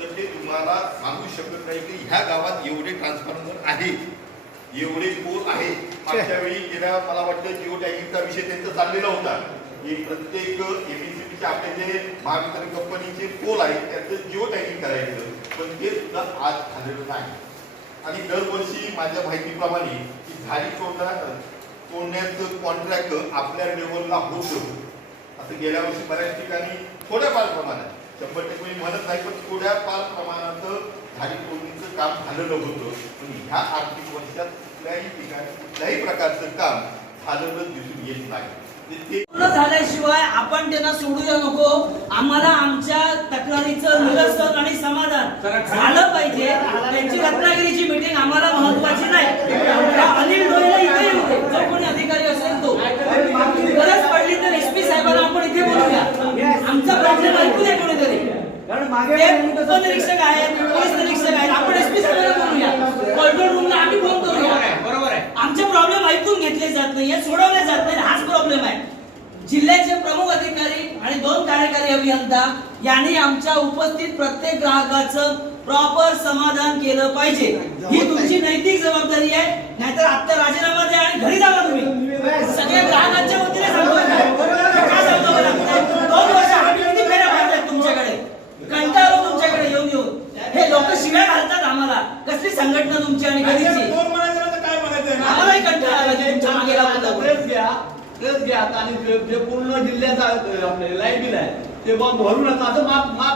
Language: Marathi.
तर ते तुम्हाला सांगू शकत नाही की ह्या गावात एवढे ट्रान्सफॉर्मर आहे. एवढे पोल आहे. मागच्या वेळी गेल्या मला वाटतं जिओ टॅगिंगचा विषय त्यांचा चाललेला होता. की प्रत्येक एमएससीबीचे आपले जे महावितरण कंपनीचे पोल आहेत त्याचं जिओ टॅगिंग करायचं. पण ते सुद्धा आज झालेलं नाही. आणि दरवर्षी माझ्या माहितीप्रमाणे की झाडी तोडा तोडण्याचं कॉन्ट्रॅक्ट आपल्या लेवलला होतं. असं गेल्या वर्षी बऱ्याच ठिकाणी थोड्याफार प्रमाणात. शंभर टक्के. मी म्हणत नाही पण थोड्याफार प्रमाणात झाडी तोडणीचं काम झालेलं होतं. पण ह्या आर्थिक वर्षात कुठल्याही ठिकाणी कुठल्याही प्रकारचं काम झालेलं दिसून येत नाही. म्हणजे ते पूर्ण झाल्याशिवाय आपण त्यांना सोडूया नको. आम्हाला आमच्या तक्रारीचं निरसन आणि समाधान झालं पाहिजे त्यांची रत्नागिरीची मीटिंग आम्हाला महत्वाची नाही त्या अनिल डोईला इथे येऊ दे जो कोणी अधिकारी असेल तो गरज पडली तर एसपी साहेबांना आपण इथे बोलूया आमचा प्रश्न ऐकू दे कोणीतरी कारण मागे ते उपनिरीक्षक आहेत पोलीस निरीक्षक आहेत आपण एसपी साहेबांना बोलूया कंट्रोल रूमला आम्ही फोन करूया. बरोबर आहे आमचे प्रॉब्लेम ऐकून घेतले जात नाही सोडवले जात नाही हाच प्रॉब्लेम आहे. जिल्ह्याचे प्रमुख अधिकारी आणि दोन कार्यकारी अभियंता यांनी आमच्या उपस्थित प्रत्येक ग्राहकाचं प्रॉपर समाधान केलं पाहिजे. ही तुमची नैतिक जबाबदारी आहे. आम्हाला? कसली संघटना तुमची आणि कधीची? दोन म्हणायचं ना तर काय म्हणायचं आम्हालाही कंटाळा आला की तुमच्या मागे लागून. प्रेस घ्या. प्रेस घ्या. आणि जे जे पूर्ण जिल्ह्याचा आपले लाइट बिल आहे ते मग भरू नका असं माप माप